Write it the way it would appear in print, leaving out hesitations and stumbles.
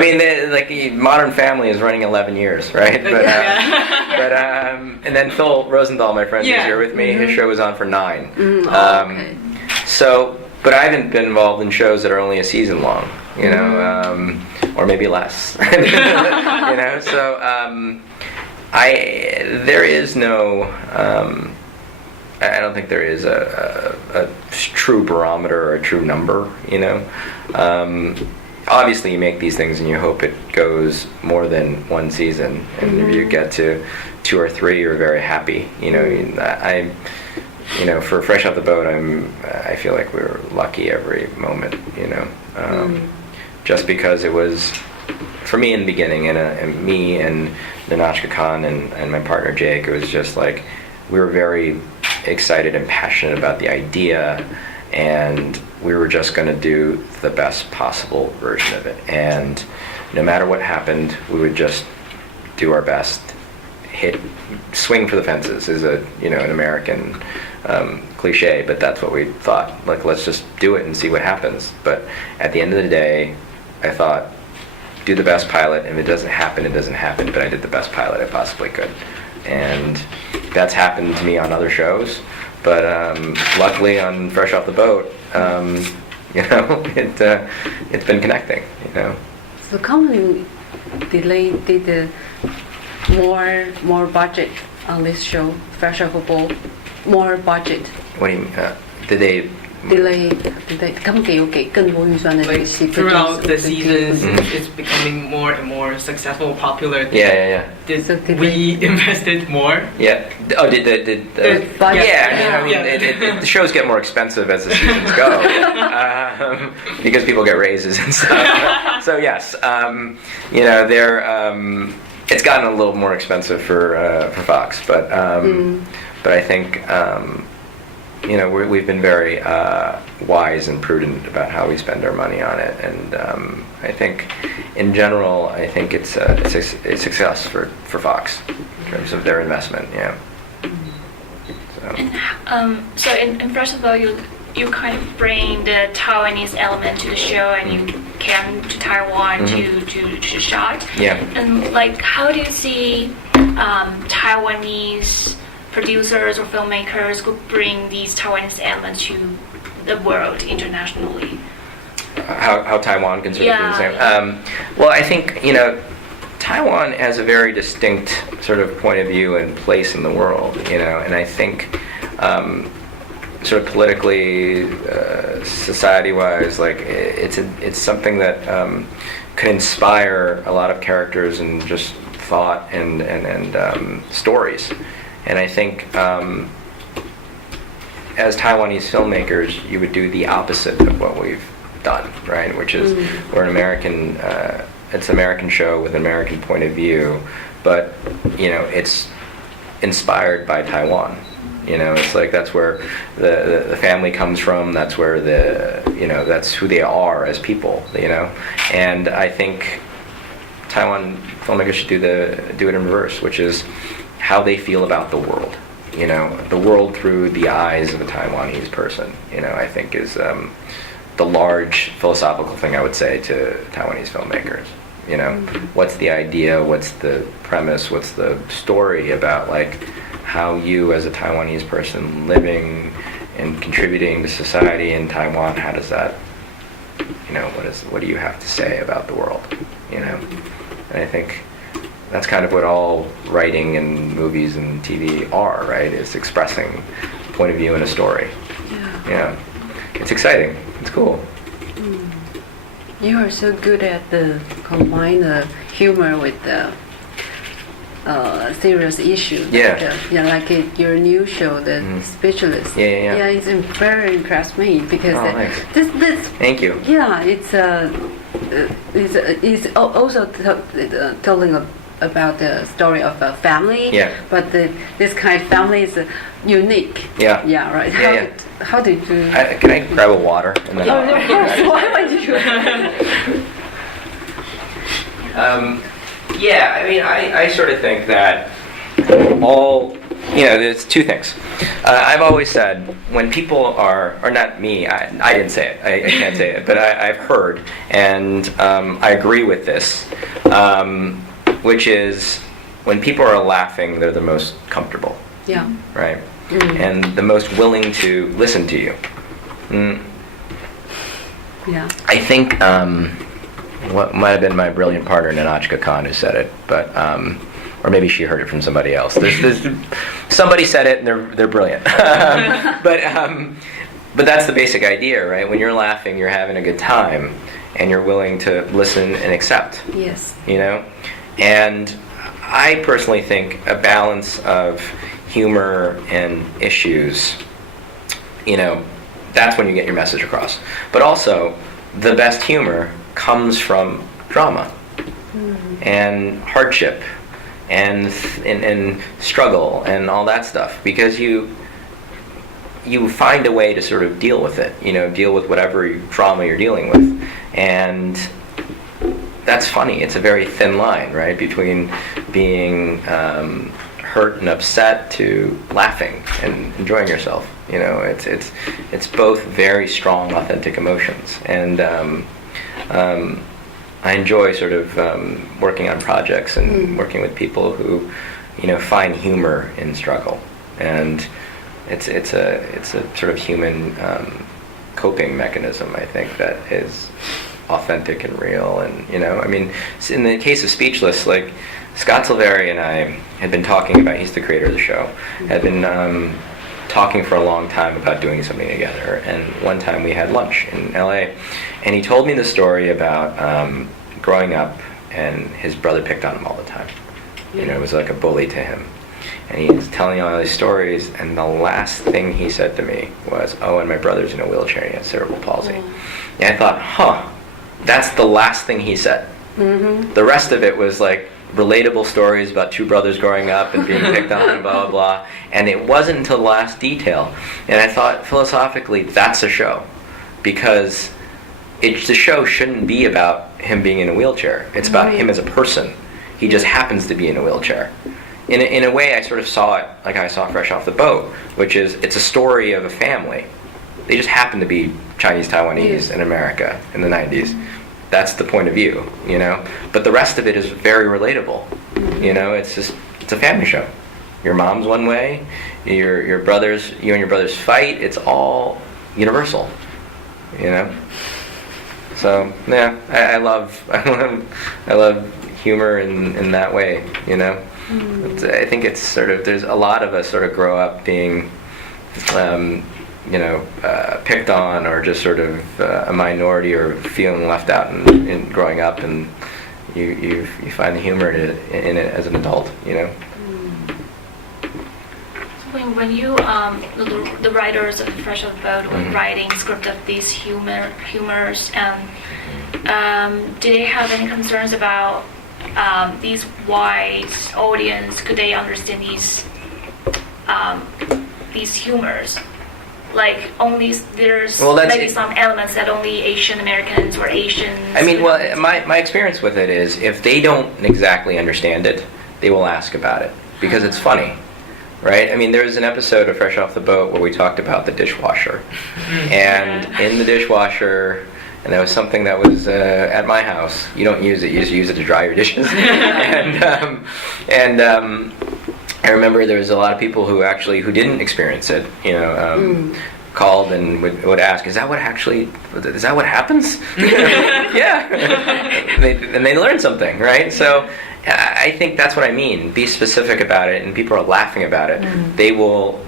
mean, like Modern Family is running 11 years, right? But, and then Phil Rosenthal, my friend who's here with me, his show was on for 9. Okay. So, but I haven't been involved in shows that are only a season long, you know, or maybe less, you know. So, there is no. I don't think there is a true barometer or a true number, you know. Obviously, you make these things and you hope it goes more than one season, and if you get to 2 or 3, you're very happy. You know, you know, for Fresh Off the Boat, I feel like we were lucky every moment. You know, just because it was for me in the beginning, and me and Nahnatchka Khan and my partner Jake, it was just like we were very excited and passionate about the idea, and we were just going to do the best possible version of it. And no matter what happened, we would just do our best. Swing for the fences is an American cliche, but that's what we thought. Like, let's just do it and see what happens. But at the end of the day, I thought, do the best pilot. If it doesn't happen, it doesn't happen. But I did the best pilot I possibly could. And that's happened to me on other shows, but luckily on Fresh Off the Boat, you know, it's been connecting, you know. So the company did more budget on this show, Fresh Off the Boat, more budget. What do you mean? Did they? Throughout the seasons, it's becoming more and more successful, popular. Yeah. Did we invested more? Yeah. Oh, did yeah. I mean, the shows get more expensive as the seasons go, because people get raises and stuff. So yes, you know, it's gotten a little more expensive for Fox, but I think. You know, we've been very wise and prudent about how we spend our money on it, and I think, in general, I think it's a success for Fox in terms of their investment. Yeah. So in Fresh Off the Boat, you kind of bring the Taiwanese element to the show, and you came to Taiwan to shot. Yeah. And like, how do you see Taiwanese producers or filmmakers who bring these Taiwanese elements to the world internationally? How Taiwan considers it the same? Well, I think, you know, Taiwan has a very distinct sort of point of view and place in the world, you know, and I think sort of politically, society-wise, like it's something that could inspire a lot of characters and just thought and stories. And I think as Taiwanese filmmakers, you would do the opposite of what we've done, right? Which is we're an American, it's an American show with an American point of view, but, you know, it's inspired by Taiwan. You know, it's like that's where the family comes from. That's where that's who they are as people. You know, and I think Taiwan filmmakers should do it in reverse, which is how they feel about the world. You know, the world through the eyes of a Taiwanese person. You know, I think is the large philosophical thing I would say to Taiwanese filmmakers. You know, what's the idea? What's the premise? What's the story about, like, how you as a Taiwanese person living and contributing to society in Taiwan, how does that, you know, what do you have to say about the world? You know, and I think that's kind of what all writing and movies and TV are, right? It's expressing a point of view in a story. Yeah. It's exciting. It's cool. You are so good at combine the humor with the serious issue. Yeah. Like your new show, The Speechless. Yeah. Yeah, it's very impressed me because this. Thank you. Yeah, it's also telling about the story of a family. Yeah. But this kind of family is unique. Yeah. Yeah. Right. How did you? Can I grab a water? And then Of course. Why would you? Yeah, I mean, I sort of think that all there's two things. I've always said when people are, or not me, I didn't say it, I can't say it, but I've heard, and I agree with this, which is when people are laughing, they're the most comfortable, Yeah. right? And the most willing to listen to you. Yeah. I think what might have been my brilliant partner, Nanachka Khan, who said it, but or maybe she heard it from somebody else. There's somebody said it, and they're brilliant. But that's the basic idea, right? When you're laughing, you're having a good time, and you're willing to listen and accept. Yes. And I personally think a balance of humor and issues, that's when you get your message across. But also, the best humor comes from drama and hardship and struggle and all that stuff, because you find a way to sort of deal with it, deal with whatever trauma you're dealing with. And that's funny. It's a very thin line, right, between being hurt and upset to laughing and enjoying yourself. It's both very strong, authentic emotions. And I enjoy sort of working on projects and working with people who, find humor in struggle. And it's a sort of human coping mechanism, I think, that is authentic and real. And in the case of Speechless, like Scott Silveri and I had been talking about, he's the creator of the show, had been talking for a long time about doing something together. And one time we had lunch in LA, and he told me the story about growing up, and his brother picked on him all the time. It was like a bully to him. And he was telling all these stories, and the last thing he said to me was, and my brother's in a wheelchair, and he has cerebral palsy. And I thought, that's the last thing he said. The rest of it was like relatable stories about two brothers growing up and being picked on and blah, blah, blah. And it wasn't until the last detail. And I thought, philosophically, that's a show. Because the show shouldn't be about him being in a wheelchair. It's about him as a person. He just happens to be in a wheelchair. In a way, I sort of saw it like I saw Fresh Off the Boat, which is, it's a story of a family. They just happen to be Chinese Taiwanese in America in the 90s. That's the point of view, But the rest of it is very relatable. It's a family show. Your mom's one way, you and your brothers fight. It's all universal, So yeah, I love humor in that way, I think it's sort of, there's a lot of us sort of grow up being, picked on, or just sort of a minority, or feeling left out in growing up, and you find the humor in it as an adult, When you, the writers of Fresh Off the Boat, when writing script of these humors, do they have any concerns about these white audience? Could they understand these humors? Like, only there's maybe some elements that only Asian Americans or Asians. My experience with it is, if they don't exactly understand it, they will ask about it, because it's funny, right? There was an episode of Fresh Off the Boat where we talked about the dishwasher, and in the dishwasher, and that was something that was at my house. You don't use it; you just use it to dry your dishes. and I remember there was a lot of people who didn't experience it, called and would ask, is that what happens? Yeah. And they learned something, right? So I think that's what I mean. Be specific about it, and people are laughing about it. They will